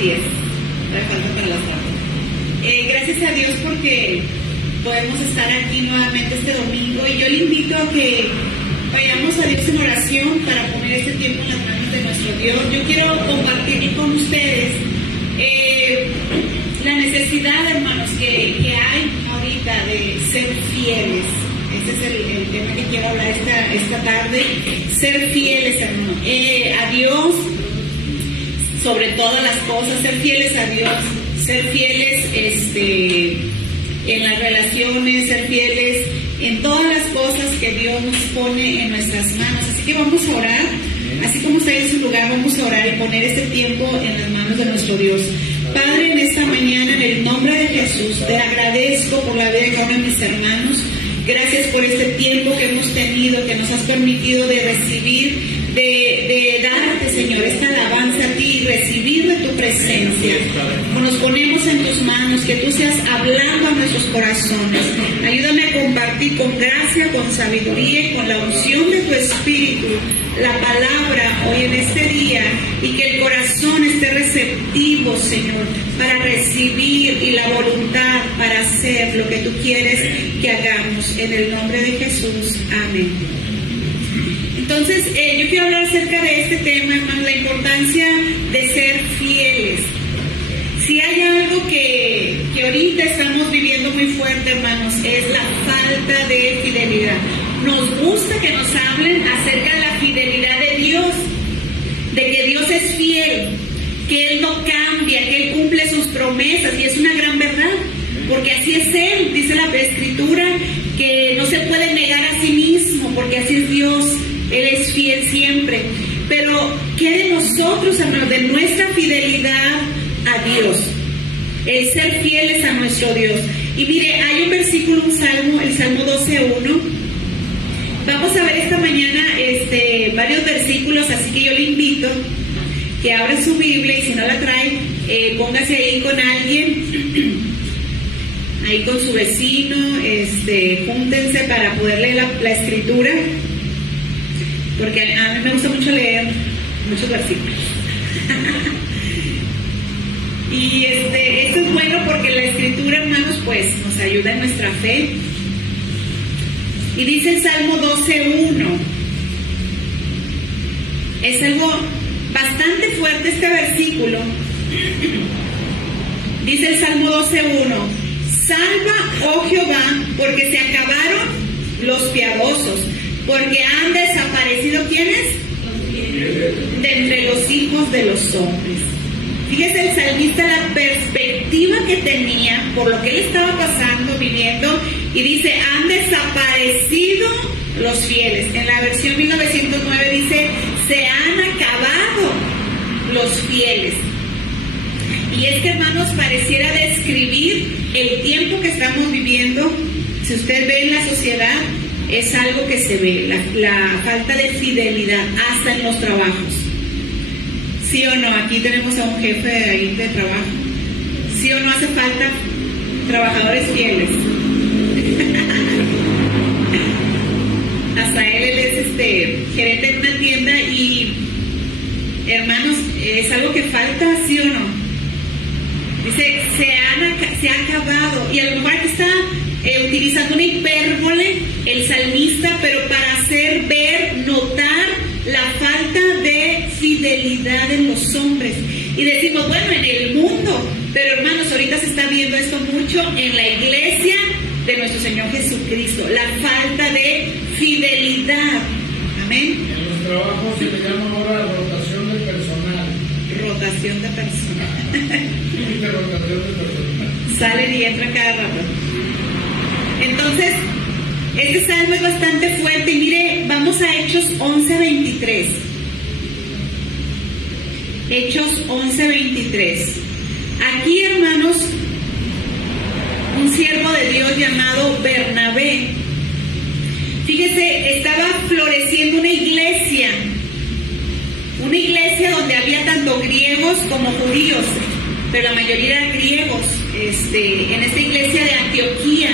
10. Me falta para las 4. Gracias a Dios porque podemos estar aquí nuevamente este domingo, y yo le invito a que vayamos a Dios en oración para poner este tiempo en las manos de nuestro Dios. Yo quiero compartir con ustedes la necesidad, hermanos, que hay ahorita de ser fieles. Ese es el tema que quiero hablar esta tarde. Ser fieles, hermano, a Dios sobre todas las cosas, ser fieles a Dios, ser fieles en las relaciones, ser fieles en todas las cosas que Dios nos pone en nuestras manos. Así que vamos a orar, así como está en su lugar, vamos a orar y poner este tiempo en las manos de nuestro Dios. Padre, en esta mañana, en el nombre de Jesús, te agradezco por la vida de cada uno de mis hermanos. Gracias por este tiempo que hemos tenido, que nos has permitido de recibir, de darte, Señor, esta alabanza a ti y recibir de tu presencia. Nos ponemos en tus manos, que tú seas hablando a nuestros corazones. Ayúdame a compartir con gracia, con sabiduría y con la unción de tu Espíritu la palabra hoy en este día, y que el corazón esté receptivo, Señor, para recibir, y la voluntad para hacer lo que tú quieres que hagamos. En el nombre de Jesús, amén. Entonces, yo quiero hablar acerca de este tema, hermano, la importancia de ser fieles. Si hay algo que ahorita estamos viviendo muy fuerte, hermanos, es la falta de fidelidad. Nos gusta que nos hablen acerca de la fidelidad de Dios, de que Dios es fiel, que Él no cambia, que Él cumple sus promesas, y es una gran verdad, porque así es Él. Dice la Escritura que no se puede negar a sí mismo, porque así es Dios. Él es fiel siempre. Pero ¿qué de nosotros, hermanos, de nuestra fidelidad a Dios? El ser fieles a nuestro Dios. Y mire, hay un versículo, un salmo, el Salmo 12:1. Vamos a ver esta mañana varios versículos, así que yo le invito que abra su Biblia, y si no la trae, póngase ahí con alguien, ahí con su vecino, júntense para poder leer la Escritura, porque a mí me gusta mucho leer muchos versículos. Y esto es bueno porque la Escritura, hermanos, pues nos ayuda en nuestra fe. Y dice el Salmo 12:1. Es algo bastante fuerte este versículo. Dice el Salmo 12:1: salva, oh Jehová, porque se acabaron los piadosos, porque han desaparecido, ¿quiénes? De entre los hijos de los hombres. Fíjese el salmista la perspectiva que tenía por lo que él estaba pasando, viviendo, y dice, han desaparecido los fieles. En la versión 1909 dice, se han acabado los fieles. Y es que, hermanos, pareciera describir el tiempo que estamos viviendo. Si usted ve en la sociedad, es algo que se ve, la falta de fidelidad, hasta en los trabajos. ¿Sí o no? Aquí tenemos a un jefe ahí de trabajo. ¿Sí o no hace falta trabajadores fieles? Hasta él es gerente en una tienda, y hermanos, es algo que falta, ¿sí o no? Dice, se ha acabado, y a lo mejor aquí está utilizando una hipérbole el salmista, pero para hacer ver, notar la falta de fidelidad en los hombres. Y decimos, bueno, en el mundo, pero hermanos, ahorita se está viendo esto mucho en la iglesia de nuestro Señor Jesucristo, la falta de fidelidad. Amén. En los trabajos se le llama ahora rotación de personal. Rotación de personal. Rotación de personal. Salen y entran cada rato. Entonces, este salmo es bastante fuerte, y mire, vamos a Hechos 11:23. Hechos 11:23. Aquí, hermanos, un siervo de Dios llamado Bernabé, fíjese, estaba floreciendo una iglesia donde había tanto griegos como judíos, pero la mayoría eran griegos, en esta iglesia de Antioquía.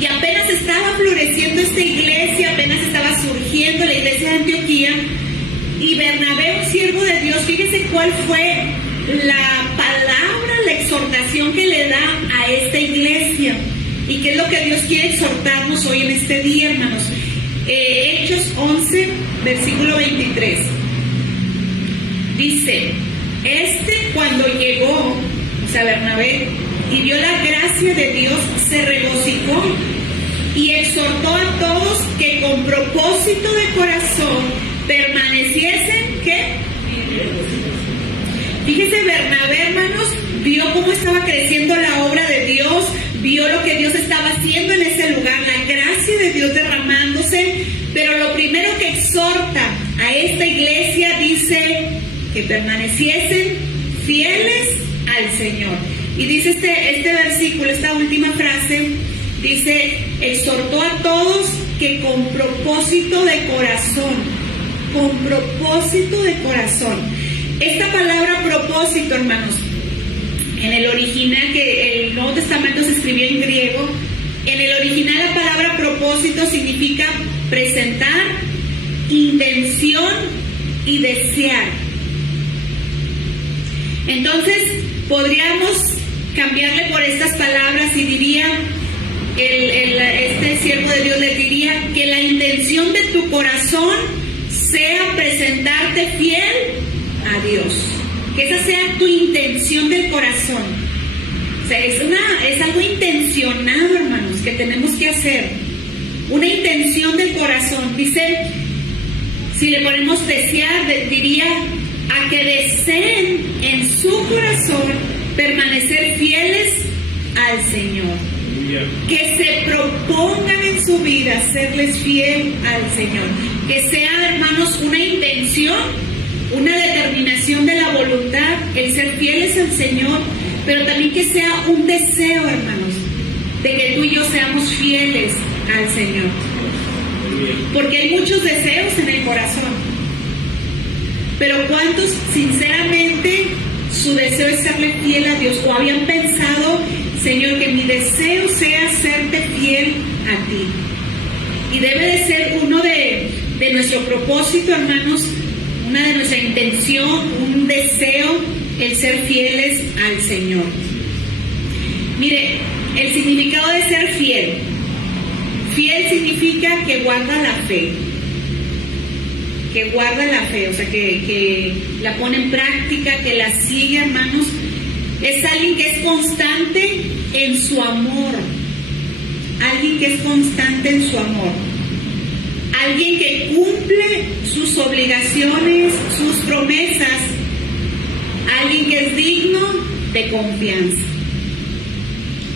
Y apenas estaba floreciendo esta iglesia, apenas estaba surgiendo la iglesia de Antioquía. Y Bernabé, un siervo de Dios, fíjese cuál fue la palabra exhortación que le da a esta iglesia. ¿Y qué es lo que Dios quiere exhortarnos hoy en este día, hermanos? Hechos 11, versículo 23. Dice, cuando llegó, o sea, Bernabé, y vio la gracia de Dios, se regocijó y exhortó a todos que con propósito de corazón permaneciesen, ¿qué? Fíjese, Bernabé, hermanos, vio cómo estaba creciendo la obra de Dios, vio lo que Dios estaba haciendo en ese lugar, la gracia de Dios derramándose, pero lo primero que exhorta a esta iglesia dice que permaneciesen fieles al Señor. Y dice este versículo, esta última frase, dice, exhortó a todos que con propósito de corazón. Esta palabra propósito, hermanos, en el original, que el Nuevo Testamento se escribió en griego, en el original la palabra propósito significa presentar, intención y desear. Entonces, podríamos cambiarle por estas palabras y diría, este siervo de Dios les diría que la intención de tu corazón sea presentarte fiel a Dios. Que esa sea tu intención del corazón. O sea, es algo intencionado, hermanos, que tenemos que hacer. Una intención del corazón. Dice, si le ponemos desear, diría a que deseen en su corazón permanecer fieles al Señor. Que se propongan en su vida serles fiel al Señor. Que sea, hermanos, una intención, una determinación de la voluntad, el ser fieles al Señor, pero también que sea un deseo, hermanos, de que tú y yo seamos fieles al Señor. Porque hay muchos deseos en el corazón, pero ¿cuántos sinceramente su deseo es serle fiel a Dios? ¿O habían pensado, Señor, que mi deseo sea serte fiel a ti? Y debe de ser uno de nuestro propósito, hermanos, una de nuestra intención, un deseo, el ser fieles al Señor. Mire, el significado de ser fiel. Fiel significa que guarda la fe. Que guarda la fe, o sea, que la pone en práctica, que la sigue, hermanos. Es alguien que es constante en su amor. Alguien que es constante en su amor. Alguien que cumple sus obligaciones, sus promesas. Alguien que es digno de confianza.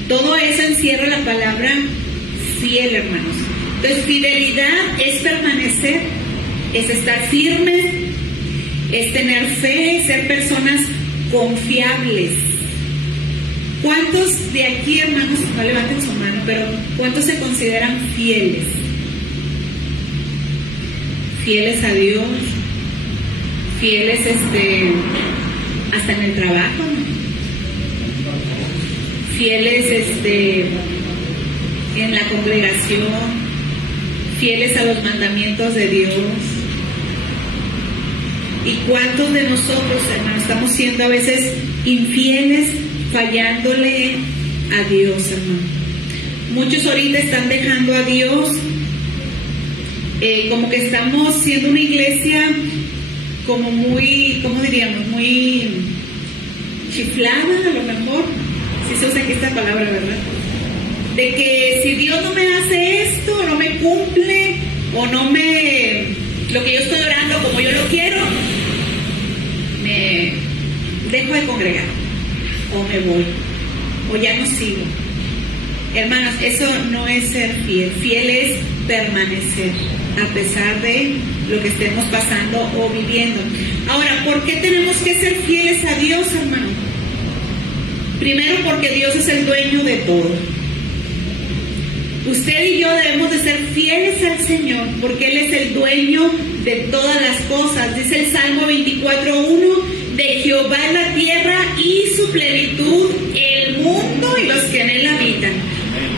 Todo eso encierra la palabra fiel, hermanos. Entonces, fidelidad es permanecer, es estar firme, es tener fe, ser personas confiables. ¿Cuántos de aquí, hermanos, no levanten su mano, pero cuántos se consideran fieles? Fieles a Dios, fieles hasta en el trabajo, ¿no? Fieles en la congregación, fieles a los mandamientos de Dios. ¿Y cuántos de nosotros, hermanos, estamos siendo a veces infieles, fallándole a Dios, hermano? Muchos ahorita están dejando a Dios, como que estamos siendo una iglesia como muy, ¿cómo diríamos? Muy chiflada, a lo mejor, si se usa aquí esta palabra, ¿verdad? De que si Dios no me hace esto, no me cumple, o no me, lo que yo estoy orando como yo lo quiero, me dejo de congregar, o me voy, o ya no sigo. Hermanos, eso no es ser fiel. Fiel es permanecer a pesar de lo que estemos pasando o viviendo. Ahora, ¿por qué tenemos que ser fieles a Dios, hermano? Primero, porque Dios es el dueño de todo. Usted y yo debemos de ser fieles al Señor porque Él es el dueño de todas las cosas. Dice el Salmo 24:1, de Jehová es la tierra y su plenitud, el mundo y los que en él habitan.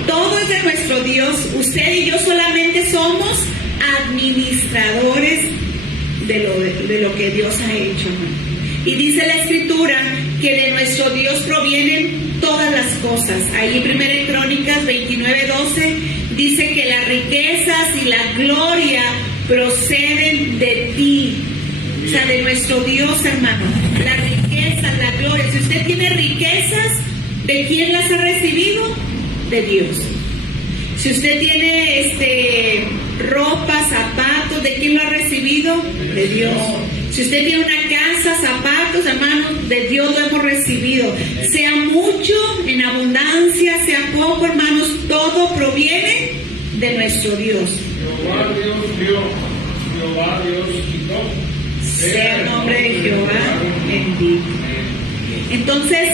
Todo es de nuestro Dios. Usted y yo solamente somos administradores de lo que Dios ha hecho, ¿no? Y dice la Escritura que de nuestro Dios provienen todas las cosas. Ahí 1 Crónicas 29:12 dice que las riquezas y la gloria proceden de ti. O sea, de nuestro Dios, hermano. La riqueza, la gloria. Si usted tiene riquezas, ¿de quién las ha recibido? De Dios. Si usted tiene ropa, zapatos, ¿de quién lo ha recibido? De Dios. Si usted tiene una casa, zapatos, hermano, de Dios lo hemos recibido. Sea mucho, en abundancia, sea poco, hermanos, todo proviene de nuestro Dios. Jehová Dios dio, Jehová Dios quitó. Sea el nombre de Jehová bendito. Entonces,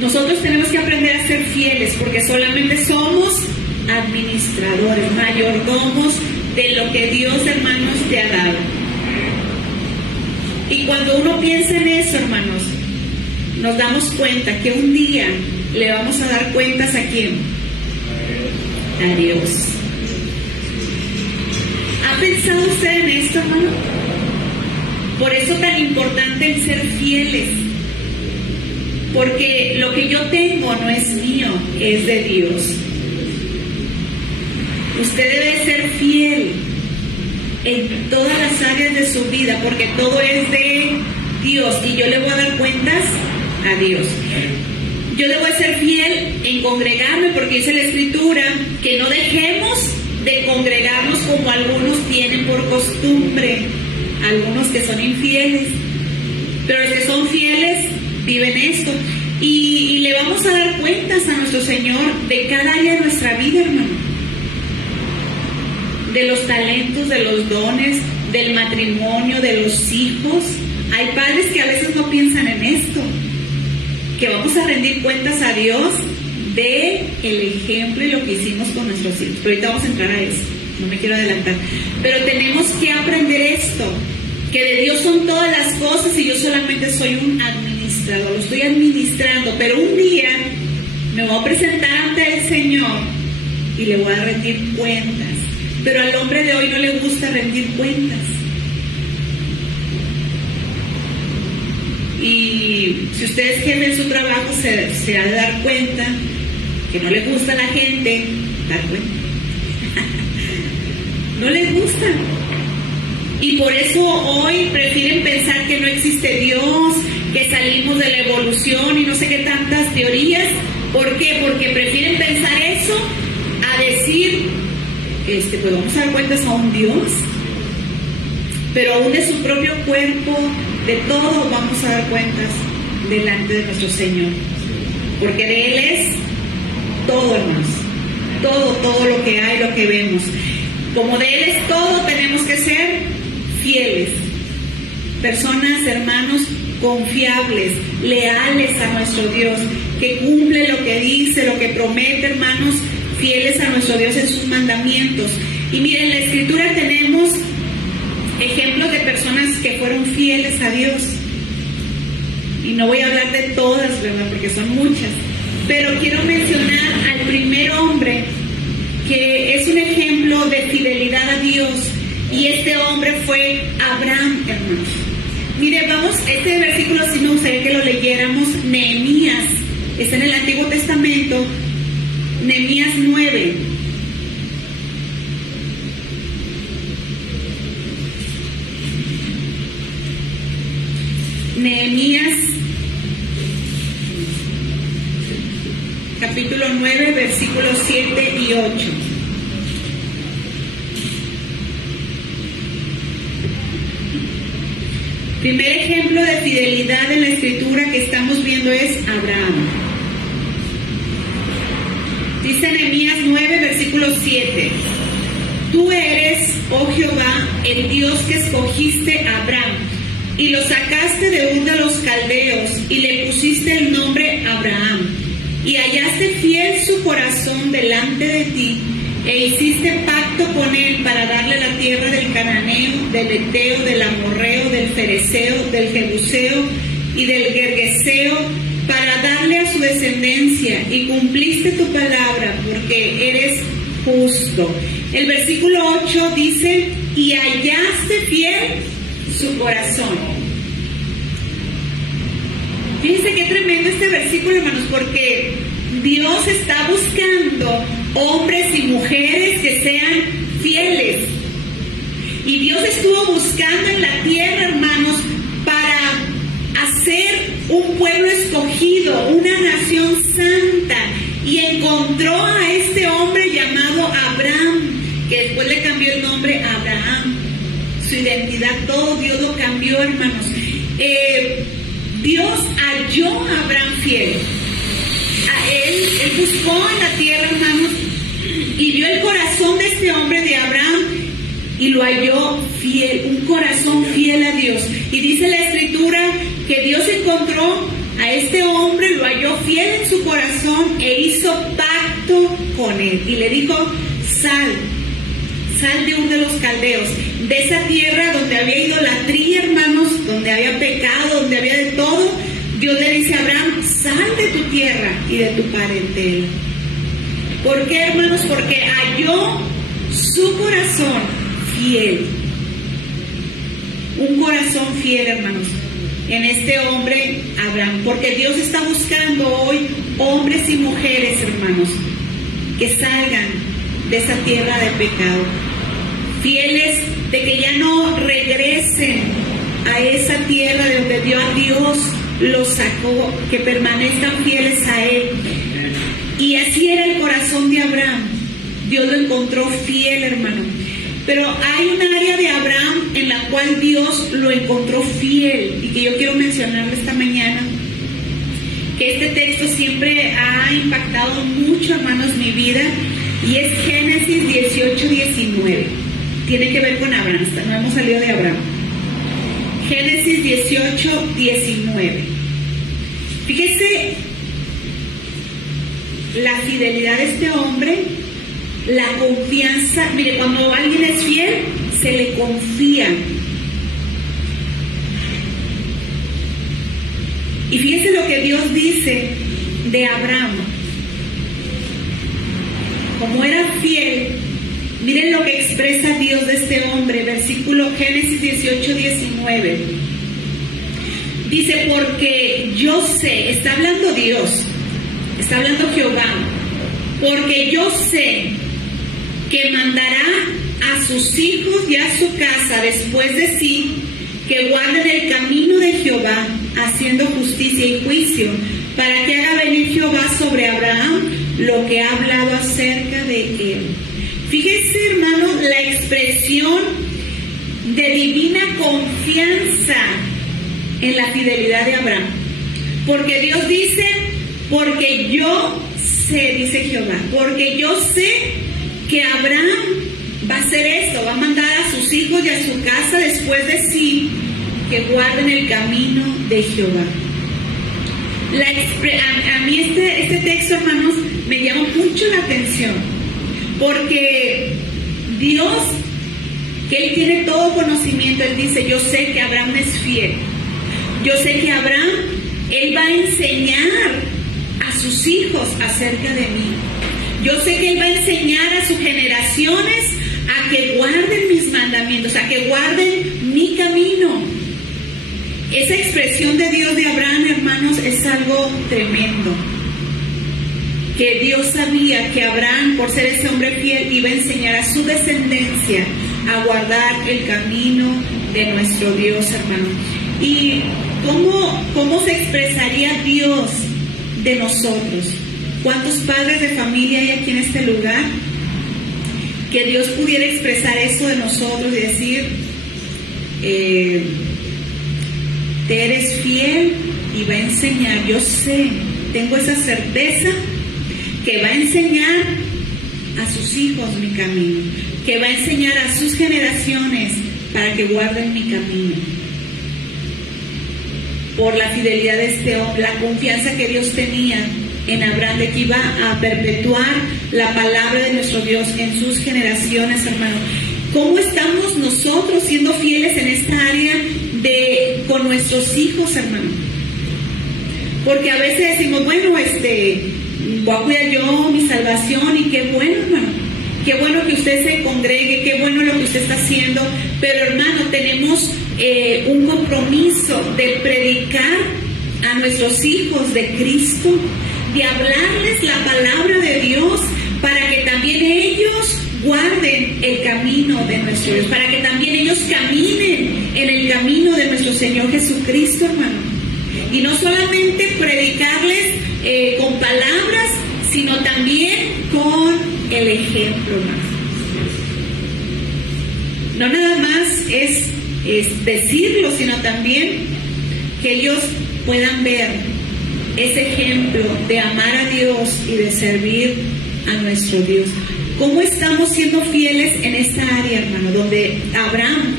nosotros tenemos que aprender a ser fieles, porque solamente somos administradores, mayordomos de lo que Dios, hermanos, te ha dado. Y cuando uno piensa en eso, hermanos, nos damos cuenta que un día le vamos a dar cuentas ¿a quién? A Dios. ¿Ha pensado usted en esto, hermano? Por eso tan importante el ser fieles. Porque lo que yo tengo no es mío, es de Dios. Usted debe ser fiel en todas las áreas de su vida, porque todo es de Dios y yo le voy a dar cuentas a Dios. Yo debo ser fiel en congregarme, porque dice la Escritura que no dejemos de congregarnos como algunos tienen por costumbre, algunos que son infieles, pero los que son fieles viven esto. Y le vamos a dar cuentas a nuestro Señor de cada área de nuestra vida, hermano. De los talentos, de los dones, del matrimonio, de los hijos. Hay padres que a veces no piensan en esto, que vamos a rendir cuentas a Dios de el ejemplo y lo que hicimos con nuestros hijos. Pero ahorita vamos a entrar a eso, no me quiero adelantar. Pero tenemos que aprender esto, que de Dios son todas las cosas y yo solamente soy un administrador, lo estoy administrando, pero un día me voy a presentar ante el Señor y le voy a rendir cuentas. Pero al hombre de hoy no le gusta rendir cuentas. Y si usted es jefe en su trabajo, se ha de dar cuenta que no le gusta a la gente dar cuenta. No les gusta. Y por eso hoy prefieren pensar que no existe Dios, que salimos de la evolución y no sé qué tantas teorías. ¿Por qué? Porque prefieren pensar eso a decir, pues vamos a dar cuentas a un Dios, pero aún de su propio cuerpo, de todo vamos a dar cuentas delante de nuestro Señor, porque de Él es todo, hermanos, todo lo que hay, lo que vemos. Como de Él es todo, tenemos que ser fieles, personas, hermanos, confiables, leales a nuestro Dios, que cumple lo que dice, lo que promete, hermanos, fieles a nuestro Dios en sus mandamientos. Y miren, en la Escritura tenemos ejemplos de personas que fueron fieles a Dios. Y no voy a hablar de todas, ¿verdad? Porque son muchas. Pero quiero mencionar al primer hombre que es un ejemplo de fidelidad a Dios. Y este hombre fue Abraham, hermanos. Mire, vamos, este versículo sí me gustaría que lo leyéramos. Nehemías, está en el Antiguo Testamento. Nehemías 9. Nehemías capítulo 9, versículos 7 y 8. Primer ejemplo de fidelidad en la Escritura que estamos viendo es Abraham. Dice Nehemías 9, versículo 7. Tú eres, oh Jehová, el Dios que escogiste a Abraham, y lo sacaste de Ur de los Caldeos, y le pusiste el nombre Abraham, y hallaste fiel su corazón delante de ti, e hiciste pacto con él para darle la tierra del Cananeo, del Eteo, del Amorreo, del Fereceo, del Jebuseo y del Gergeseo, para darle a su descendencia, y cumpliste tu palabra, porque eres justo. El versículo 8 dice, y hallaste fiel su corazón. Fíjense qué tremendo este versículo, hermanos, porque Dios está buscando hombres y mujeres que sean fieles. Y Dios estuvo buscando en la tierra, hermanos, para hacer un pueblo escogido, una nación santa. Y encontró a este hombre llamado Abraham, que después le cambió el nombre a Abraham. Su identidad, todo Dios lo cambió, hermanos. Dios halló a Abraham fiel. A él buscó en la tierra, hermanos, y vio el corazón de este hombre, de Abraham, y lo halló fiel, un corazón fiel a Dios. Y dice la Escritura que Dios encontró a este hombre, lo halló fiel en su corazón e hizo pacto con él. Y le dijo: sal de Ur de los Caldeos, de esa tierra donde había idolatría, hermanos, donde había pecado, donde había de todo. Dios le dice a Abraham: sal de tu tierra y de tu parentela. ¿Por qué, hermanos? Porque halló su corazón fiel. Un corazón fiel, hermanos, en este hombre Abraham. Porque Dios está buscando hoy hombres y mujeres, hermanos, que salgan de esa tierra de pecado. Fieles de que ya no regresen a esa tierra de donde Dios los sacó, que permanezcan fieles a Él. Y así era el corazón de Abraham. Dios lo encontró fiel, hermano. Pero hay un área de Abraham en la cual Dios lo encontró fiel y que yo quiero mencionarlo esta mañana, que este texto siempre ha impactado mucho, hermanos, mi vida, y es Génesis 18:19. Tiene que ver con Abraham, no hemos salido de Abraham. Génesis 18:19. Fíjese la fidelidad de este hombre, la confianza. Mire, cuando alguien es fiel, se le confía. Y fíjese lo que Dios dice de Abraham. Como era fiel, miren lo que expresa Dios de este hombre, versículo Génesis 18:19. Dice: porque yo sé, está hablando Dios, está hablando Jehová, porque yo sé que mandará a sus hijos y a su casa después de sí, que guarden el camino de Jehová, haciendo justicia y juicio, para que haga venir Jehová sobre Abraham lo que ha hablado acerca de él. Fíjense, hermanos, la expresión de divina confianza en la fidelidad de Abraham. Porque Dios dice: porque yo sé, dice Jehová, porque yo sé que Abraham va a hacer esto, va a mandar a sus hijos y a su casa después de sí, que guarden el camino de Jehová. A mí este texto, hermanos, me llama mucho la atención, porque Dios, que Él tiene todo conocimiento, Él dice: yo sé que Abraham es fiel, yo sé que Abraham, Él va a enseñar a sus hijos acerca de mí, yo sé que Él va a enseñar a sus generaciones a que guarden mis mandamientos, a que guarden mi camino. Esa expresión de Dios de Abraham, hermanos, es algo tremendo. Que Dios sabía que Abraham, por ser ese hombre fiel, iba a enseñar a su descendencia a guardar el camino de nuestro Dios, hermano. ¿Y cómo se expresaría Dios de nosotros? ¿Cuántos padres de familia hay aquí en este lugar? Que Dios pudiera expresar eso de nosotros y decir: te eres fiel y va a enseñar. Yo sé, tengo esa certeza que va a enseñar a sus hijos mi camino, que va a enseñar a sus generaciones para que guarden mi camino. Por la fidelidad de este hombre, la confianza que Dios tenía en Abraham de que iba a perpetuar la palabra de nuestro Dios en sus generaciones, hermano. ¿Cómo estamos nosotros siendo fieles en esta área con nuestros hijos, hermano? Porque a veces decimos: bueno, voy a cuidar yo mi salvación, y qué bueno, hermano, qué bueno que usted se congregue, qué bueno lo que usted está haciendo, pero, hermano, tenemos un compromiso de predicar a nuestros hijos de Cristo, de hablarles la palabra de Dios para que también ellos guarden el camino de nuestro Dios, para que también ellos caminen en el camino de nuestro Señor Jesucristo, hermano. Y no solamente predicarles con palabras, sino también con el ejemplo, hermano. No nada más es decirlo, sino también que ellos puedan ver ese ejemplo de amar a Dios y de servir a nuestro Dios. ¿Cómo estamos siendo fieles en esta área, hermano? Donde Abraham,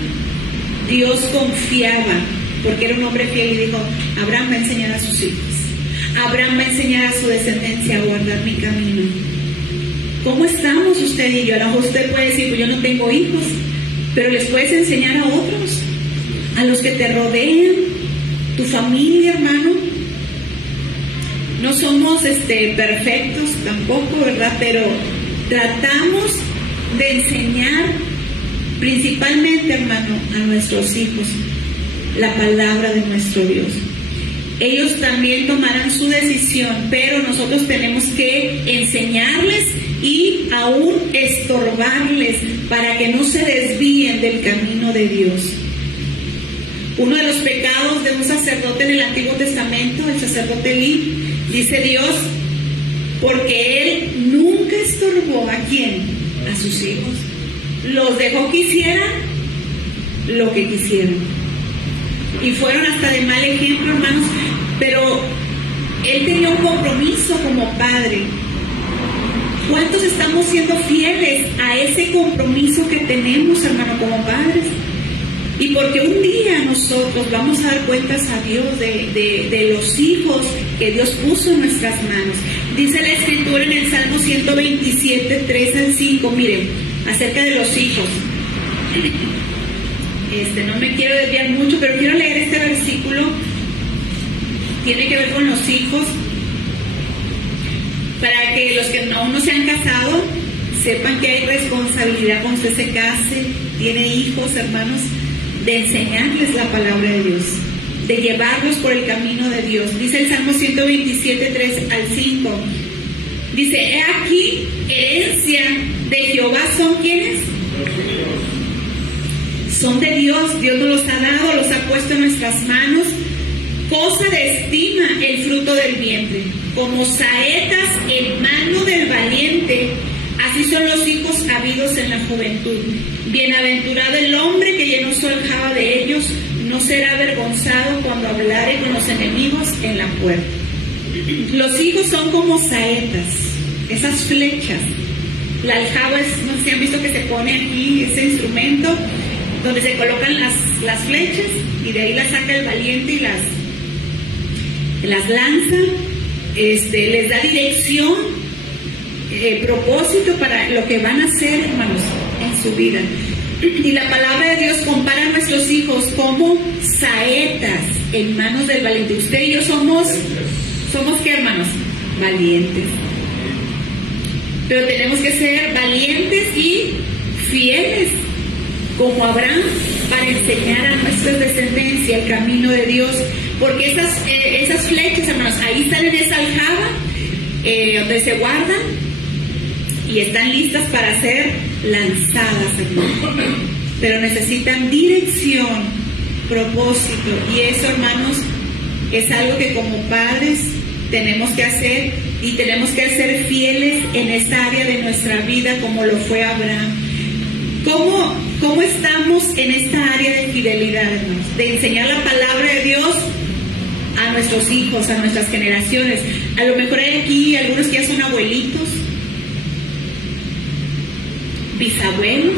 Dios confiaba, porque era un hombre fiel y dijo, Abraham va a enseñar a sus hijos. Abraham va a enseñar a su descendencia a guardar mi camino. ¿Cómo estamos usted y yo? A lo mejor usted puede decir, pues yo no tengo hijos, pero les puedes enseñar a otros, a los que te rodean, tu familia, hermano. No somos perfectos tampoco, ¿verdad? Pero tratamos de enseñar principalmente, hermano, a nuestros hijos la palabra de nuestro Dios. Ellos también tomarán su decisión, pero nosotros tenemos que enseñarles y aún estorbarles para que no se desvíen del camino de Dios. Uno de los pecados de un sacerdote en el Antiguo Testamento, el sacerdote Elí, dice Dios, porque él nunca estorbó ¿a quién? A sus hijos. Los dejó que hicieran lo que quisieran. Y fueron hasta de mal ejemplo, hermanos, pero él tenía un compromiso como padre. ¿Cuántos estamos siendo fieles a ese compromiso que tenemos, hermano, como padres? Y porque un día nosotros vamos a dar cuentas a Dios de los hijos que Dios puso en nuestras manos. Dice la Escritura en el Salmo 127, 3 al 5, miren, acerca de los hijos. No me quiero desviar mucho, pero quiero leer este versículo. Tiene que ver con los hijos, para que los que aún no se han casado sepan que hay responsabilidad cuando usted se case, tiene hijos, hermanos, de enseñarles la palabra de Dios, de llevarlos por el camino de Dios. Dice el Salmo 127, 3 al 5. Dice, he aquí, herencia de Jehová son ¿quiénes? Son de Dios, Dios nos los ha dado, los ha puesto en nuestras manos. Cosa de estima el fruto del vientre, como saetas en mano del valiente, así son los hijos habidos en la juventud. Bienaventurado el hombre que llenó su aljaba de ellos, no será avergonzado cuando hablare con los enemigos en la puerta. Los hijos son como saetas, esas flechas. La aljaba es, no sé si han visto que se pone aquí ese instrumento donde se colocan las flechas y de ahí las saca el valiente y las lanza, les da dirección, propósito para lo que van a hacer, hermanos, en su vida. Y la palabra de Dios compara a nuestros hijos como saetas en manos del valiente. Usted y yo somos ¿qué, hermanos? Valientes. Pero tenemos que ser valientes y fieles, como Abraham, para enseñar a nuestra descendencia el camino de Dios. Porque esas flechas, hermanos, ahí están en esa aljaba, donde se guardan y están listas para ser lanzadas, hermanos. Pero necesitan dirección, propósito, y eso, hermanos, es algo que como padres tenemos que hacer, y tenemos que ser fieles en esta área de nuestra vida como lo fue Abraham. ¿Cómo estamos en esta área de fidelidad, hermanos? De enseñar la palabra de Dios a nuestros hijos, a nuestras generaciones. A lo mejor hay aquí algunos que ya son abuelitos, bisabuelos.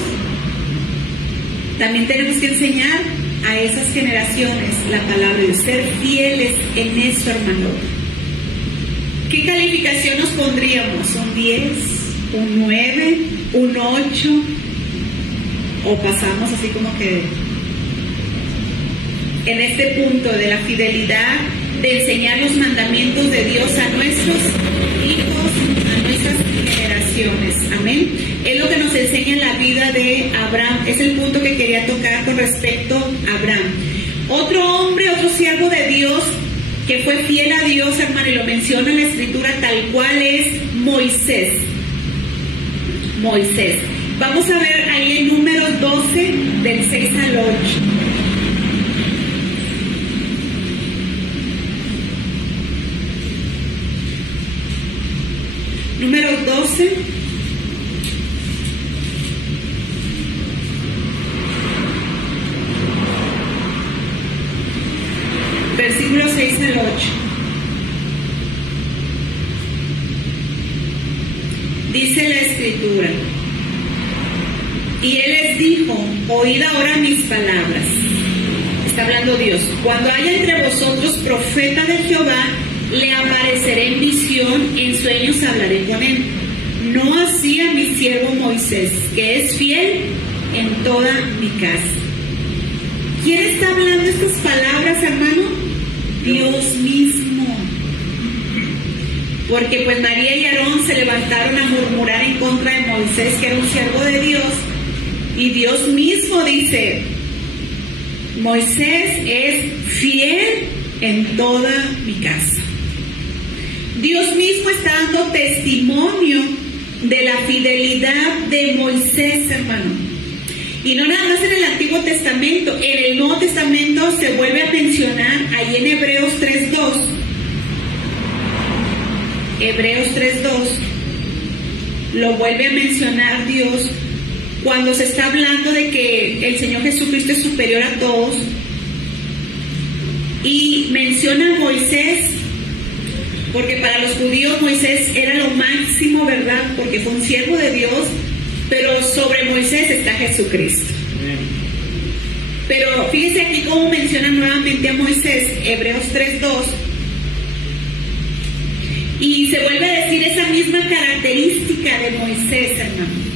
También tenemos que enseñar a esas generaciones la palabra de Dios, ser fieles en eso, hermano. ¿Qué calificación nos pondríamos? ¿Un 10? ¿Un 9? ¿Un 8? ¿O pasamos así como que en este punto de la fidelidad, de enseñar los mandamientos de Dios a nuestros hijos, a nuestras generaciones? Amén. Es lo que nos enseña la vida de Abraham. Es el punto que quería tocar con respecto a Abraham. Otro hombre, otro siervo de Dios que fue fiel a Dios, hermano, y lo menciona en la Escritura tal cual, es Moisés. Moisés. Vamos a ver ahí en Números 12, del 6 al 8. Números 12. Versículos 6 al 8. Dice la Escritura: y él les dijo, oíd ahora mis palabras. Está hablando Dios. Cuando haya entre vosotros profeta de Jehová, le apareceré en visión, en sueños hablaré con él. No así a mi siervo Moisés, que es fiel en toda mi casa. ¿Quién está hablando estas palabras, hermano? Dios mismo. Porque pues María y Aarón se levantaron a murmurar en contra de Moisés, que era un siervo de Dios, y Dios mismo dice: Moisés es fiel en toda mi casa. Dios mismo está dando testimonio de la fidelidad de Moisés, hermano. Y no nada más en el Antiguo Testamento, en el Nuevo Testamento se vuelve a mencionar ahí en Hebreos 3:2. Hebreos 3:2 lo vuelve a mencionar Dios cuando se está hablando de que el Señor Jesucristo es superior a todos, y menciona a Moisés, porque para los judíos Moisés era lo máximo, ¿verdad? Porque fue un siervo de Dios, pero sobre Moisés está Jesucristo. Pero fíjese aquí cómo menciona nuevamente a Moisés, Hebreos 3:2. Y se vuelve a decir esa misma característica de Moisés, hermano.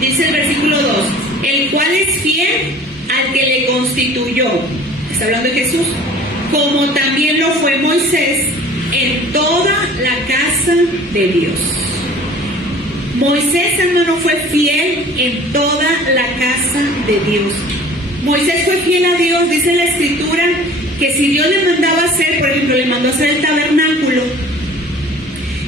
Dice el versículo 2, el cual es fiel al que le constituyó. Está hablando de Jesús. Como también lo fue Moisés en toda la casa de Dios. Moisés, hermano, fue fiel en toda la casa de Dios. Moisés fue fiel a Dios. Dice la Escritura que si Dios le mandaba hacer, por ejemplo, le mandó hacer el tabernáculo,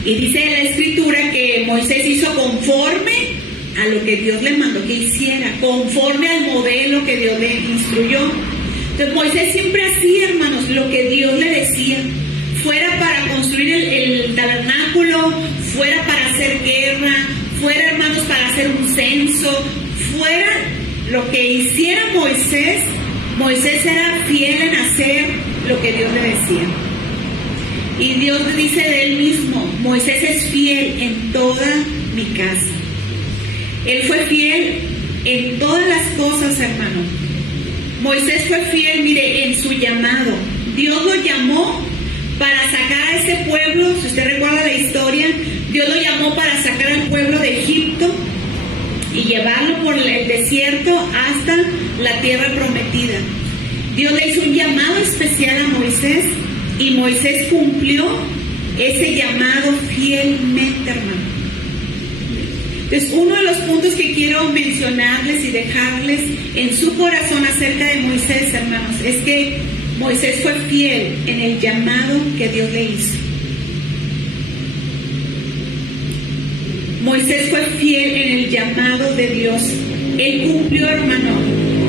y dice la Escritura que Moisés hizo conforme a lo que Dios le mandó que hiciera, conforme al modelo que Dios le instruyó. Entonces Moisés siempre hacía, hermanos, lo que Dios le decía. Fuera para construir el tabernáculo, fuera para hacer guerra, fuera, hermanos, para hacer un censo, fuera lo que hiciera Moisés, Moisés era fiel en hacer lo que Dios le decía. Y Dios dice de él mismo: Moisés es fiel en toda mi casa. Él fue fiel en todas las cosas, hermano. Moisés fue fiel, mire, en su llamado. Dios lo llamó para sacar a ese pueblo. Si usted recuerda la historia, Dios lo llamó para sacar al pueblo de Egipto y llevarlo por el desierto hasta la tierra prometida. Dios le hizo un llamado especial a Moisés, y Moisés cumplió ese llamado fielmente, hermano. Entonces, uno de los puntos que quiero mencionarles y dejarles en su corazón acerca de Moisés, hermanos, es que Moisés fue fiel en el llamado que Dios le hizo. Moisés fue fiel en el llamado de Dios. Él cumplió, hermano,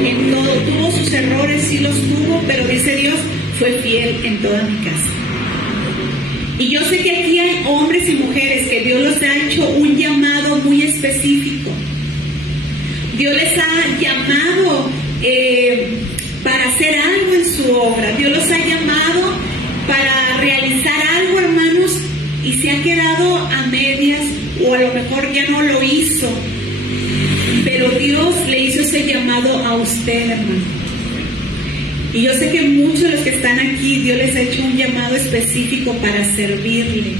en todo. Tuvo sus errores, sí los tuvo, pero dice Dios, fue fiel en toda mi casa. Y yo sé que aquí hay hombres y mujeres que Dios les ha hecho un llamado muy específico. Dios les ha llamado para hacer algo en su obra. Dios los ha llamado para realizar algo, hermanos, y se ha quedado a medias, o a lo mejor ya no lo hizo. Pero Dios le hizo ese llamado a usted, hermano. Y yo sé que muchos de los que están aquí, Dios les ha hecho un llamado específico para servirle.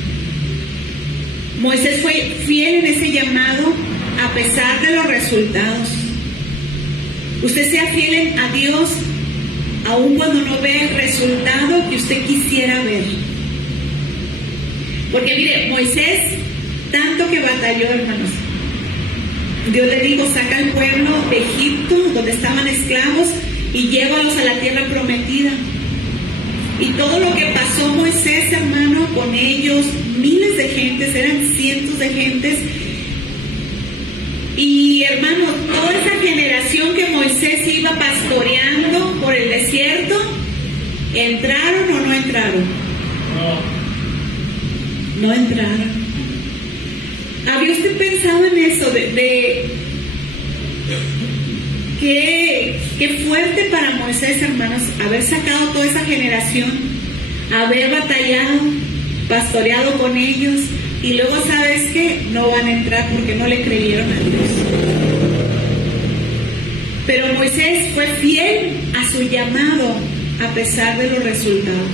Moisés fue fiel en ese llamado a pesar de los resultados. Usted sea fiel a Dios aun cuando no ve el resultado que usted quisiera ver. Porque mire, Moisés, tanto que batalló, hermanos. Dios le dijo, saca al pueblo de Egipto, donde estaban esclavos, y llévalos a la tierra prometida. Y todo lo que pasó Moisés, hermano, con ellos, miles de gentes, eran cientos de gentes. Y hermano, toda esa generación que Moisés iba pastoreando por el desierto, ¿entraron o no entraron? No entraron. ¿Había usted pensado en eso? Qué fuerte para Moisés, hermanos, haber sacado toda esa generación, haber batallado, pastoreado con ellos, y luego, ¿sabes qué? No van a entrar porque no le creyeron a Dios. Pero Moisés fue fiel a su llamado a pesar de los resultados.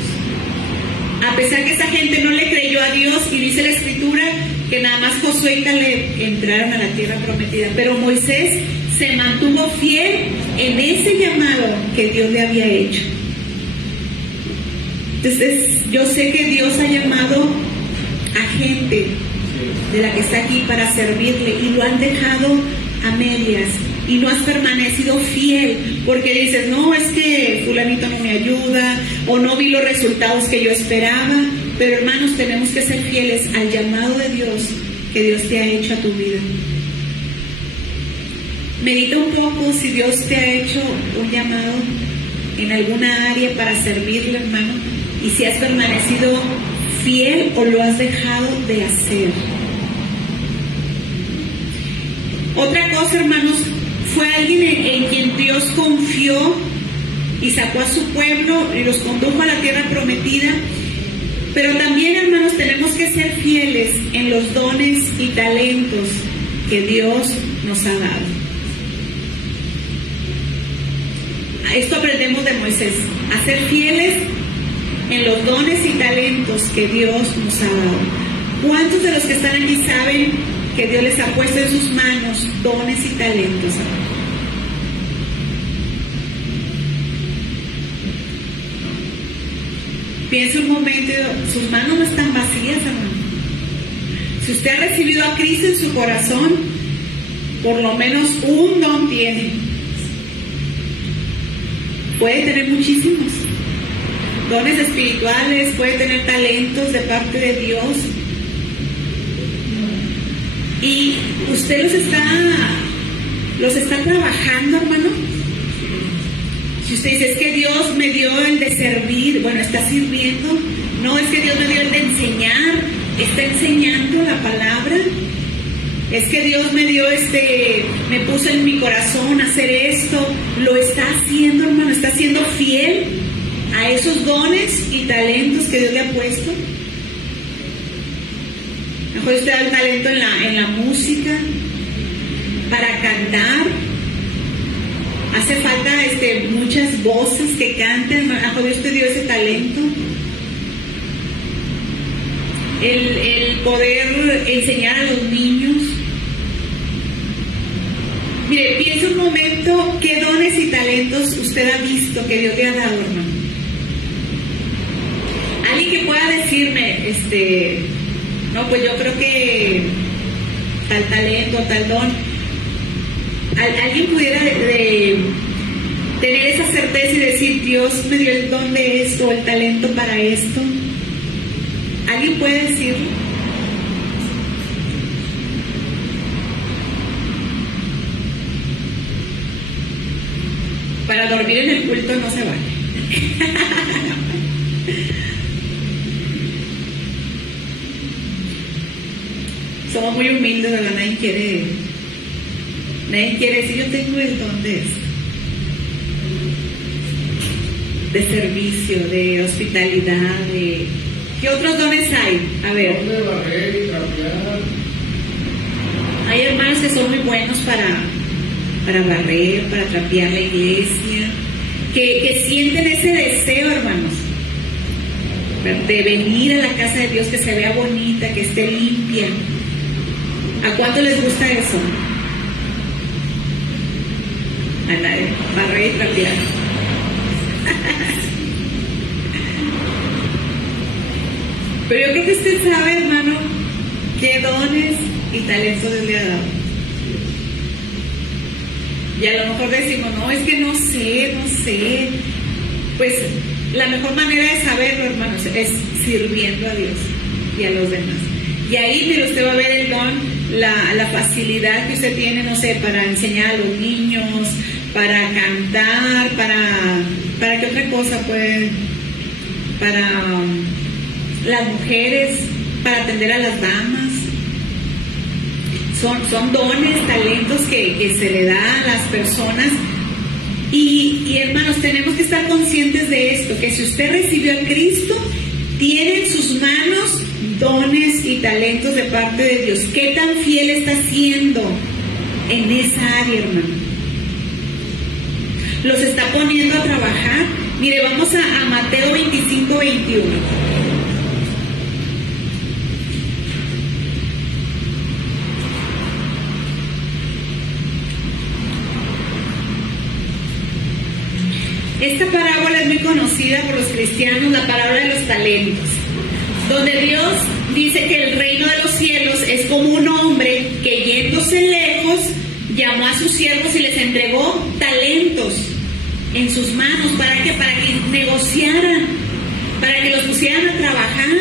A pesar que esa gente no le creyó a Dios, y dice la Escritura que nada más Josué y Caleb entraron a la tierra prometida, pero Moisés se mantuvo fiel en ese llamado que Dios le había hecho. Entonces, yo sé que Dios ha llamado a gente de la que está aquí para servirle, y lo han dejado a medias, y no has permanecido fiel, porque dices, no, es que fulanito no me ayuda, o no vi los resultados que yo esperaba. Pero hermanos, tenemos que ser fieles al llamado de Dios que Dios te ha hecho a tu vida. Medita un poco si Dios te ha hecho un llamado en alguna área para servirle, hermano, y si has permanecido fiel o lo has dejado de hacer. Otra cosa, hermanos, fue alguien en quien Dios confió y sacó a su pueblo y los condujo a la tierra prometida. Pero también, hermanos, tenemos que ser fieles en los dones y talentos que Dios nos ha dado. Esto aprendemos de Moisés, a ser fieles en los dones y talentos que Dios nos ha dado. ¿Cuántos de los que están aquí saben que Dios les ha puesto en sus manos dones y talentos? Piensa un momento, sus manos no están vacías, hermano. Si usted ha recibido a Cristo en su corazón, por lo menos un don tiene. Puede tener muchísimos dones espirituales, puede tener talentos de parte de Dios. Y usted los está trabajando, hermano. Si usted dice, es que Dios me dio el de servir, bueno, está sirviendo. No, es que Dios me dio el de enseñar, está enseñando la palabra. Es que Dios me dio me puso en mi corazón hacer esto. Lo está haciendo, hermano, está siendo fiel a esos dones y talentos que Dios le ha puesto. Mejor usted da el talento en la música, para cantar. Hace falta muchas voces que canten. A Dios te dio ese talento. El poder enseñar a los niños. Mire, piensa un momento qué dones y talentos usted ha visto que Dios le ha dado, hermano. Alguien que pueda decirme, no, pues yo creo que tal talento, tal don. Alguien pudiera tener esa certeza y decir, Dios me dio el don de esto, el talento para esto. ¿Alguien puede decirlo? Para dormir en el culto no se vale. Somos muy humildes, ¿verdad? Nadie quiere decir, yo tengo el don de servicio, de hospitalidad, ¿qué otros dones hay? A ver. De barrer y trapear. Hay hermanos que son muy buenos para barrer, para trapear la iglesia, que sienten ese deseo, hermanos, de venir a la casa de Dios, que se vea bonita, que esté limpia. ¿A cuánto les gusta eso? A nadie. Barrer y trapear. Pero yo creo que usted sabe, hermano, qué dones y talentos Dios le ha dado. Y a lo mejor decimos, no, es que no sé. Pues la mejor manera de saberlo, hermanos, es sirviendo a Dios y a los demás. Y ahí, mire, usted va a ver el don, la facilidad que usted tiene, no sé, para enseñar a los niños, para cantar, para qué otra cosa puede, para las mujeres, para atender a las damas. Son dones, talentos que se le da a las personas. Y hermanos, tenemos que estar conscientes de esto, que si usted recibió a Cristo, tiene en sus manos dones y talentos de parte de Dios. ¿Qué tan fiel está siendo en esa área, hermano? ¿Los está poniendo a trabajar? Mire, vamos a Mateo 25, 21. Esta parábola es muy conocida por los cristianos, la parábola de los talentos, donde Dios dice que el reino de los cielos es como un hombre que, yéndose lejos, llamó a sus siervos y les entregó talentos en sus manos. ¿Para qué? Para que negociaran, para que los pusieran a trabajar,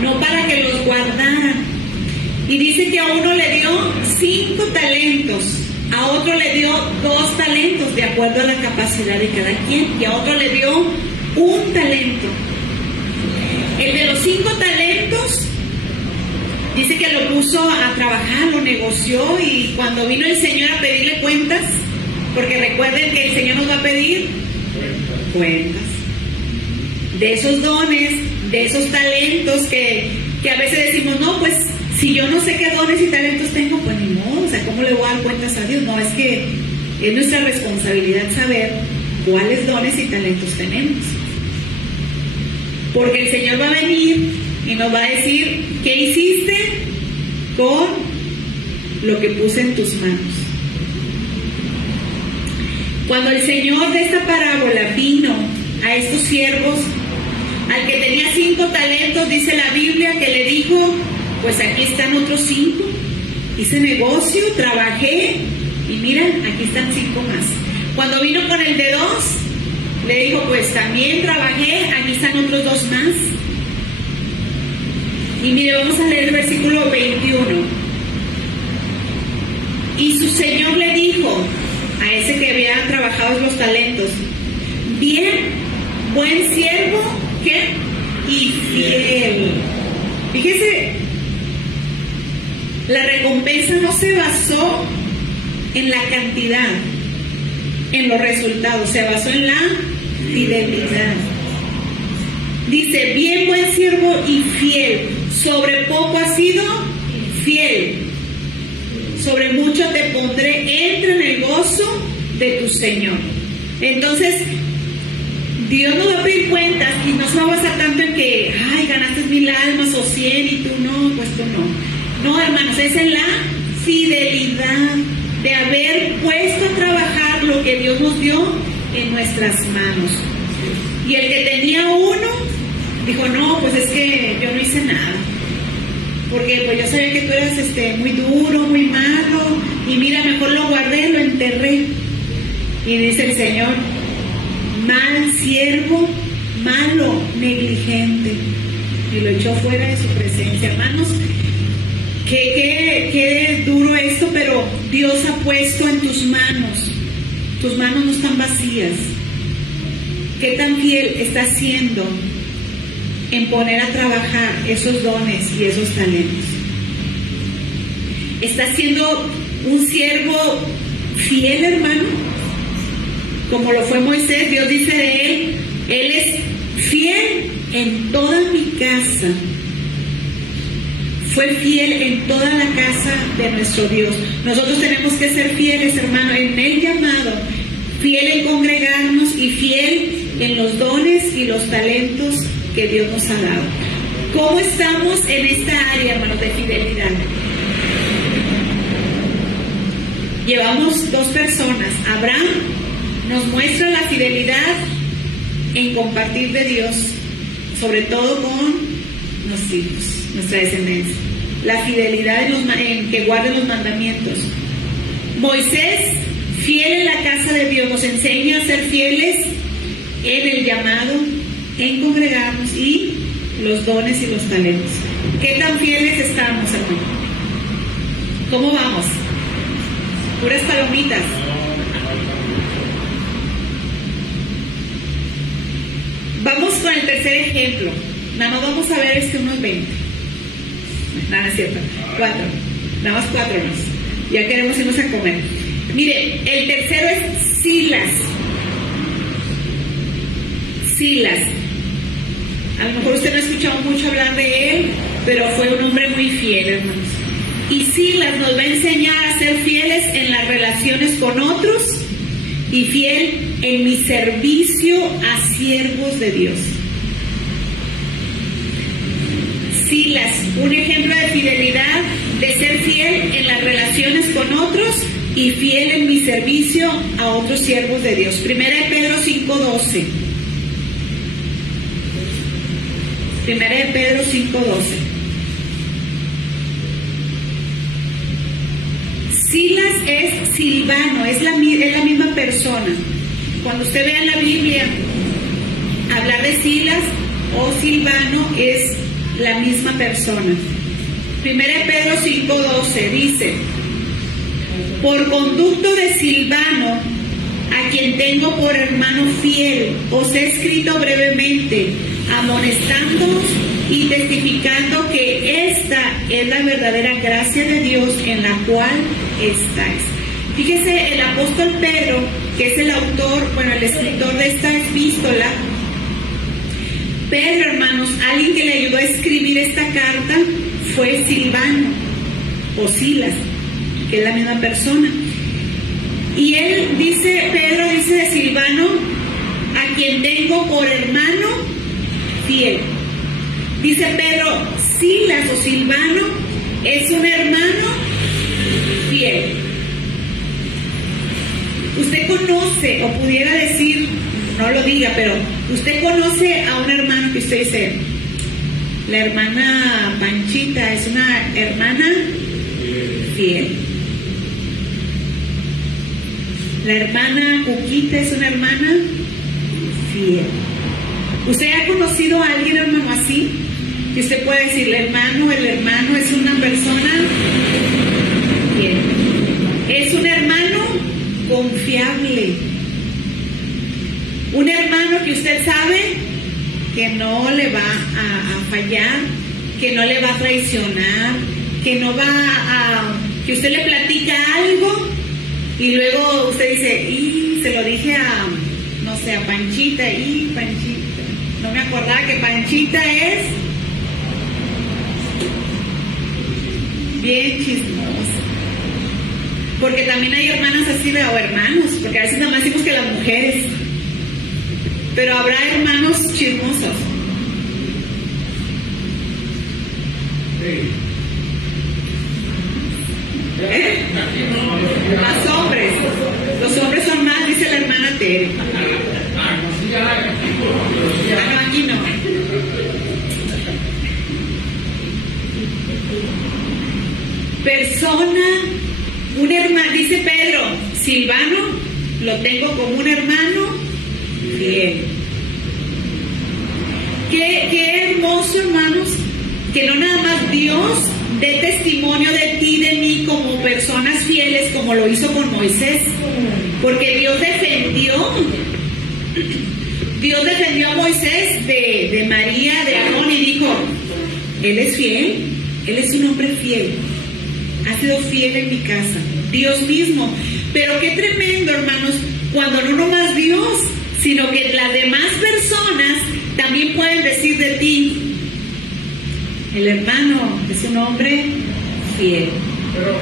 no para que los guardaran. Y dice que a uno le dio 5 talentos, a otro le dio 2 talentos, de acuerdo a la capacidad de cada quien, y a otro le dio 1 talento. El de los 5 talentos dice que lo puso a trabajar, lo negoció, y cuando vino el Señor a pedirle cuentas, porque recuerden que el Señor nos va a pedir cuentas de esos dones, de esos talentos que a veces decimos, no, pues si yo no sé qué dones y talentos tengo, pues ni modo, o sea, ¿cómo le voy a dar cuentas a Dios? No, es que es nuestra responsabilidad saber cuáles dones y talentos tenemos. Porque el Señor va a venir y nos va a decir, ¿qué hiciste con lo que puse en tus manos? Cuando el Señor de esta parábola vino a estos siervos, al que tenía 5 talentos, dice la Biblia que le dijo, pues aquí están otros 5, hice negocio, trabajé, y mira, aquí están 5 más. Cuando vino con el de 2, le dijo, pues también trabajé, aquí están otros 2 más. Y mire, vamos a leer el versículo 21. Y su Señor le dijo a ese que había trabajado los talentos, bien, buen siervo, ¿qué? Y fiel. Fíjese, la recompensa no se basó en la cantidad, en los resultados, se basó en la fidelidad. Dice, bien, buen siervo y fiel, sobre poco has sido fiel, sobre mucho te pondré, entra en el gozo de tu Señor. Entonces, Dios nos va a pedir cuentas y no se va a basar tanto en que, ay, ganaste 1000 almas o 100 y tú no, pues tú no. No, hermanos, es en la fidelidad de haber puesto a trabajar lo que Dios nos dio en nuestras manos. Y el que tenía 1, dijo, no, pues es que yo no hice nada. Porque pues yo sabía que tú eras muy duro, muy malo, y mira, mejor lo guardé, lo enterré. Y dice el Señor, mal siervo, malo, negligente. Y lo echó fuera de su presencia. Hermanos, qué duro esto, pero Dios ha puesto en tus manos no están vacías. ¿Qué tan fiel estás siendo en poner a trabajar esos dones y esos talentos? ¿Estás siendo un siervo fiel, hermano? Como lo fue Moisés. Dios dice de él es fiel en toda mi casa. Fue fiel en toda la casa de nuestro Dios. Nosotros tenemos que ser fieles, hermano, en el llamado, fiel en congregarnos y fiel en los dones y los talentos que Dios nos ha dado. ¿Cómo estamos en esta área, hermanos, de fidelidad? Llevamos 2 personas. Abraham nos muestra la fidelidad en compartir de Dios, sobre todo con los hijos, nuestra descendencia. La fidelidad en que guarden los mandamientos. Moisés, fiel en la casa de Dios, nos enseña a ser fieles en el llamado, en congregarnos y los dones y los talentos. ¿Qué tan fieles estamos, hermano? ¿Cómo vamos? Puras palomitas. Vamos con el tercer ejemplo. Nada más vamos a ver unos 20. Nada, es cierto. 4. Nada más 4 más. Ya queremos irnos a comer. Mire, el tercero es Silas. Silas. A lo mejor usted no ha escuchado mucho hablar de él, pero fue un hombre muy fiel, hermanos. Y Silas nos va a enseñar a ser fieles en las relaciones con otros y fiel en mi servicio a siervos de Dios. Silas, un ejemplo de fidelidad, de ser fiel en las relaciones con otros y fiel en mi servicio a otros siervos de Dios. Primera de Pedro 5:12. Primera de Pedro 5:12. Silas es Silvano, es la misma persona. Cuando usted vea en la Biblia hablar de Silas o Silvano, es la misma persona. Primera de Pedro 5:12 dice: por conducto de Silvano, a quien tengo por hermano fiel, os he escrito brevemente, amonestándoos y testificando que esta es la verdadera gracia de Dios en la cual estáis. Fíjese, el apóstol Pedro, que es el autor, el escritor de esta epístola, Pedro, hermanos, alguien que le ayudó a escribir esta carta fue Silvano o Silas, que es la misma persona. Y él dice, Pedro dice de Silvano, a quien tengo por hermano fiel. Dice Pedro, Silas o Silvano es un hermano fiel. Usted conoce, o pudiera decir, no lo diga, pero usted conoce a un hermano que usted dice, la hermana Panchita es una hermana fiel. La hermana Cuquita es una hermana fiel. ¿Usted ha conocido a alguien, hermano, así? Que usted puede decir, el hermano es una persona fiel. Es un hermano confiable. Un hermano que usted sabe que no le va a fallar, que no le va a traicionar, que no va que usted le platica algo y luego usted dice, y se lo dije a, no sé, a Panchita, y Panchita, no me acordaba que Panchita es bien chismosa. Porque también hay hermanas así, o hermanos, porque a veces nada más decimos que las mujeres, pero habrá hermanos chismosos. Más hombres. Los hombres son más, dice la hermana Tere. No, aquí no. Persona, un hermano, dice Pedro, Silvano, lo tengo como un hermano fiel. Qué hermoso, hermanos, que no nada más Dios dé testimonio de ti, de mí, como personas fieles, como lo hizo con Moisés, porque Dios defendió a Moisés de María, de Aarón, y dijo, él es fiel, él es un hombre fiel, ha sido fiel en mi casa, Dios mismo. Pero qué tremendo, hermanos, cuando no nomás Dios, sino que las demás personas también pueden decir de ti, el hermano es un hombre fiel. Pero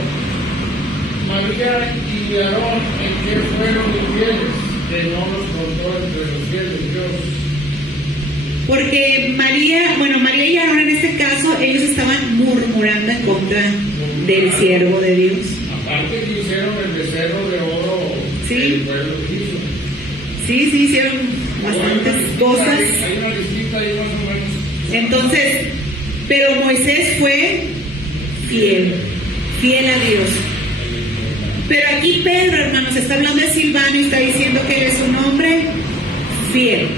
María y Aarón, ¿en qué fueron infieles? Que no los contó entre los fieles Dios. Porque María y Aarón en este caso, ellos estaban murmurando en contra del siervo de Dios. Aparte que hicieron el becerro de oro, sí. El pueblo hizo. Sí, hicieron bastantes cosas. Hay una listita ahí más o menos. Entonces, pero Moisés fue fiel a Dios. Pero aquí Pedro, hermanos, está hablando de Silvano y está diciendo que él es un hombre fiel.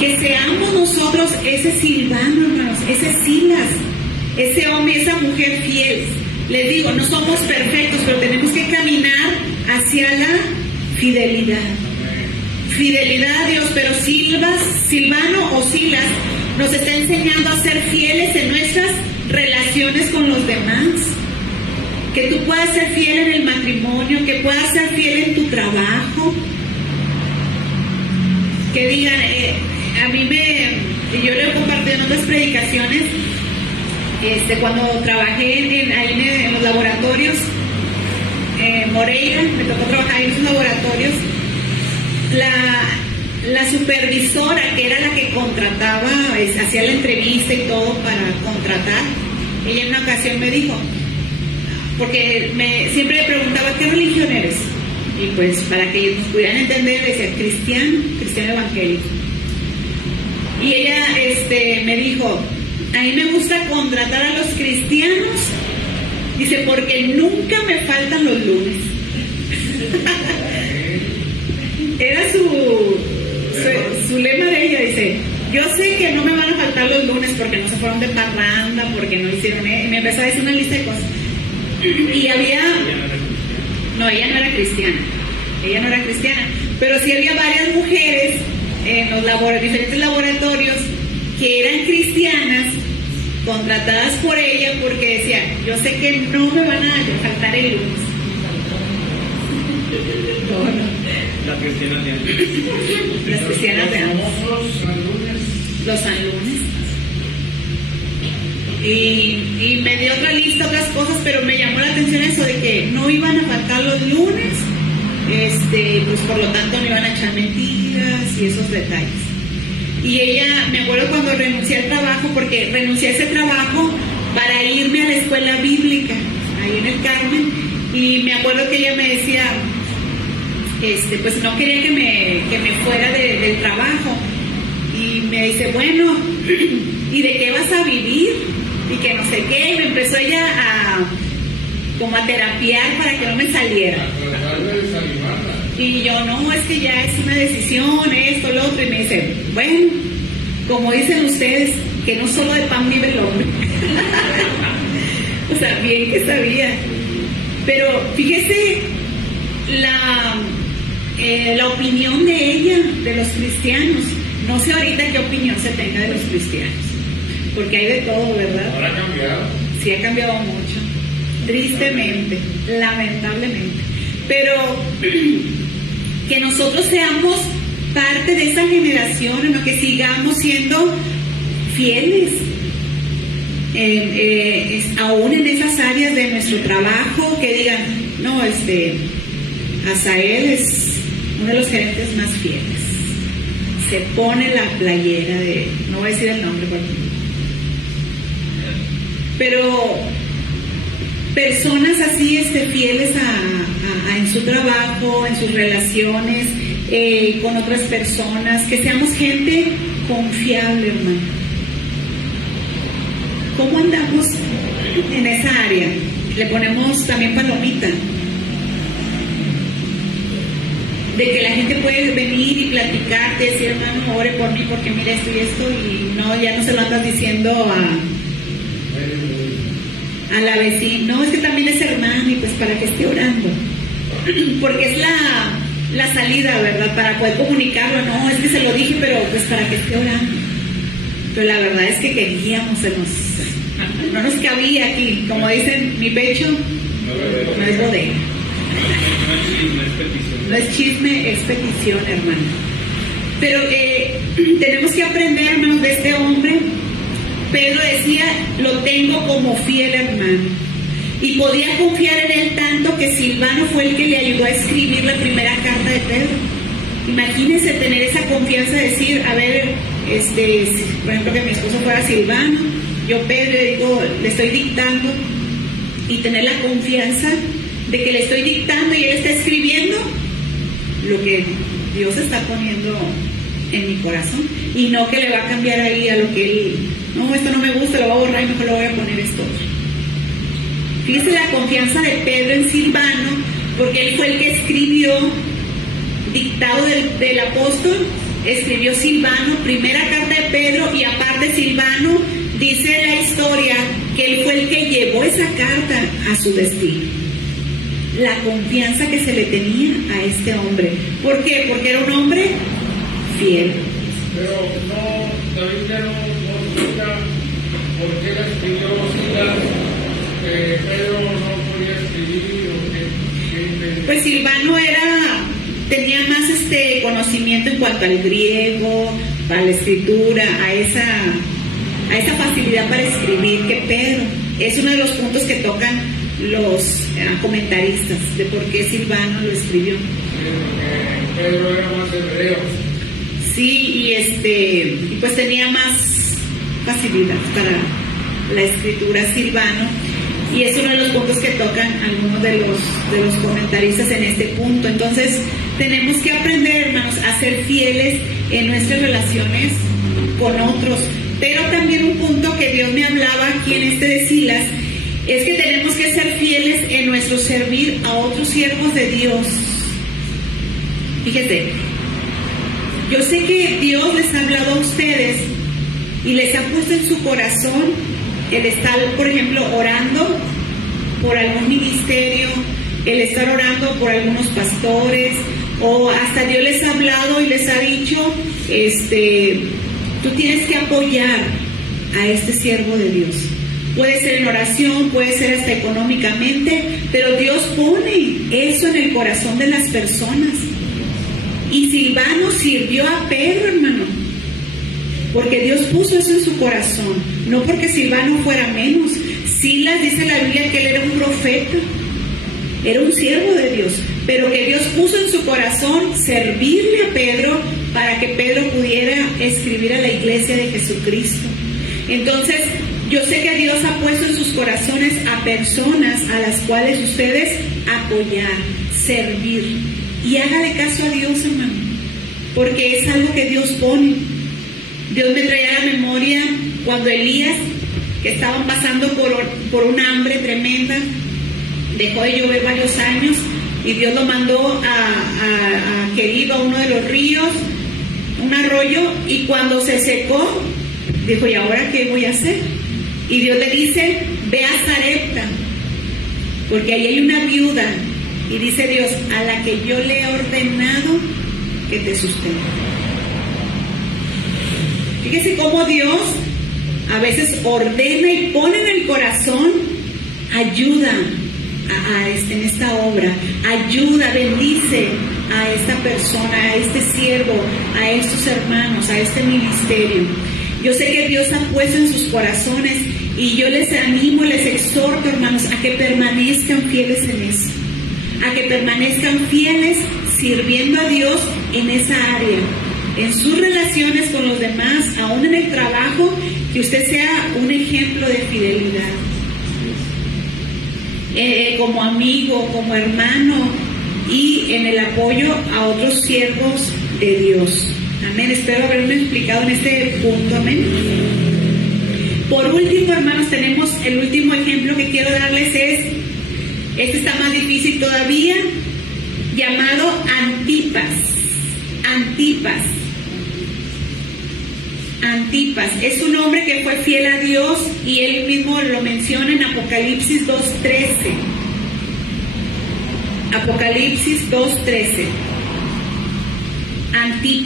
Que seamos nosotros ese Silvano, hermanos, ese Silas, ese hombre, esa mujer fiel. Les digo, no somos perfectos, pero tenemos que caminar hacia la fidelidad. Fidelidad a Dios, pero Silvano o Silas nos está enseñando a ser fieles en nuestras relaciones con los demás. Que tú puedas ser fiel en el matrimonio, que puedas ser fiel en tu trabajo. Que digan, yo le he compartido en otras predicaciones, cuando trabajé en los laboratorios, Moreira, me tocó trabajar en esos laboratorios, la supervisora, que era la que contrataba, hacía la entrevista y todo para contratar, ella en una ocasión me dijo, porque siempre me preguntaba, ¿qué religión eres? Y pues para que ellos nos pudieran entender, decía, cristiano evangélico. Y ella me dijo, a mí me gusta contratar a los cristianos, dice, porque nunca me faltan los lunes. Era su lema de ella, dice, yo sé que no me van a faltar los lunes porque no se fueron de parranda, porque no hicieron, y me empezó a decir una lista de cosas. Y no, ella no era cristiana, pero sí había varias mujeres en los diferentes laboratorios que eran cristianas, contratadas por ella, porque decían, yo sé que no me van a faltar el lunes. Las cristianas de antes. Las cristianas de antes. Los sanlunes. Y me dio otra lista, otras cosas, pero me llamó la atención eso de que no iban a faltar los lunes, pues por lo tanto no iban a echar mentiras y esos detalles. Y ella, me acuerdo cuando renuncié al trabajo, porque renuncié a ese trabajo para irme a la escuela bíblica, ahí en el Carmen, y me acuerdo que ella me decía, pues no quería que me fuera del trabajo, y me dice, bueno, ¿y de qué vas a vivir? Y que no sé qué, y me empezó ella como a terapiar para que no me saliera. Y yo, no, es que ya es una decisión, esto, lo otro, y me dice, bueno, como dicen ustedes, que no solo de pan vive el hombre. O sea, bien que sabía. Pero fíjese la opinión de ella, de los cristianos. No sé ahorita qué opinión se tenga de los cristianos, porque hay de todo, ¿verdad? ¿Ahora ha cambiado? Sí, ha cambiado mucho, tristemente, lamentablemente. Pero que nosotros seamos parte de esa generación, ¿no? Que sigamos siendo fieles, aún en esas áreas de nuestro trabajo, que digan, no, Asael es uno de los gerentes más fieles. Se pone la playera de, no voy a decir el nombre, pero personas así fieles en su trabajo, en sus relaciones con otras personas, que seamos gente confiable, hermano. ¿Cómo andamos en esa área? Le ponemos también palomita, de que la gente puede venir y platicarte, decir, hermano, ore por mí porque mira esto y esto, y no, ya no se lo andas diciendo a la vecina, no, es que también es hermano y pues para que esté orando, porque es la salida, ¿verdad? Para poder comunicarlo, no, es que se lo dije, pero pues para que esté orando. Pero la verdad es que queríamos, no nos cabía aquí, como dicen, mi pecho no es bodega. No es chisme, es petición, hermano. Pero tenemos que aprender, hermanos, de este hombre. Pedro decía, lo tengo como fiel hermano. Y podía confiar en él tanto que Silvano fue el que le ayudó a escribir la primera carta de Pedro. Imagínense tener esa confianza de decir, a ver, por ejemplo, que mi esposo fuera Silvano, yo Pedro le estoy dictando, y tener la confianza de que le estoy dictando y él está escribiendo lo que Dios está poniendo en mi corazón, y no que le va a cambiar ahí a lo que él, no, esto no me gusta, lo voy a borrar y mejor lo voy a poner esto. Fíjese la confianza de Pedro en Silvano, porque él fue el que escribió, dictado del apóstol, escribió Silvano, primera carta de Pedro, y aparte Silvano dice la historia que él fue el que llevó esa carta a su destino. La confianza que se le tenía a este hombre. ¿Por qué? Porque era un hombre fiel. Pero no, la Biblia no explica por qué la escribió Silas, Pedro no podía escribir, o qué. Pues Silvano tenía más conocimiento en cuanto al griego, a la escritura, a esa facilidad para escribir que Pedro. Es uno de los puntos que tocan los comentaristas de por qué Silvano lo escribió. Sí, Pedro era más hebreo. Sí, y pues tenía más facilidad para la escritura Silvano, y es uno de los puntos que tocan algunos de los comentaristas en este punto. Entonces tenemos que aprender, hermanos, a ser fieles en nuestras relaciones con otros. Pero también un punto que Dios me hablaba aquí en de Silas es que tenemos que ser fieles en nuestro servir a otros siervos de Dios. Fíjate, yo sé que Dios les ha hablado a ustedes y les ha puesto en su corazón el estar, por ejemplo, orando por algún ministerio, el estar orando por algunos pastores, o hasta Dios les ha hablado y les ha dicho, tú tienes que apoyar a este siervo de Dios. Puede ser en oración, puede ser hasta económicamente, pero Dios pone eso en el corazón de las personas. Y Silvano sirvió a Pedro, hermano, porque Dios puso eso en su corazón, no porque Silvano fuera menos. Silas, dice la Biblia que él era un profeta, era un siervo de Dios, pero que Dios puso en su corazón servirle a Pedro para que Pedro pudiera escribir a la iglesia de Jesucristo. Entonces, yo sé que Dios ha puesto en sus corazones a personas a las cuales ustedes apoyar, servir, y hágale caso a Dios, hermano, porque es algo que Dios pone. Dios me traía a la memoria cuando Elías, que estaban pasando por una hambre tremenda, dejó de llover varios años y Dios lo mandó a Querib, a uno de los ríos, un arroyo, y cuando se secó, dijo, ¿y ahora qué voy a hacer? Y Dios le dice, ve a Sarepta, porque ahí hay una viuda, y dice Dios, a la que yo le he ordenado que te sustente. Fíjese cómo Dios a veces ordena y pone en el corazón ayuda en esta obra, ayuda, bendice a esta persona, a este siervo, a estos hermanos, a este ministerio. Yo sé que Dios ha puesto en sus corazones, y yo les animo, les exhorto, hermanos, a que permanezcan fieles en eso, a que permanezcan fieles sirviendo a Dios en esa área, en sus relaciones con los demás, aún en el trabajo, que usted sea un ejemplo de fidelidad. Como amigo, como hermano, y en el apoyo a otros siervos de Dios. Amén. Espero haberme explicado en este punto. Amén. Por último, hermanos, tenemos el último ejemplo que quiero darles este está más difícil todavía, llamado Antipas. Antipas es un hombre que fue fiel a Dios, y él mismo lo menciona en Apocalipsis 2:13. Apocalipsis 2:13. Antipas.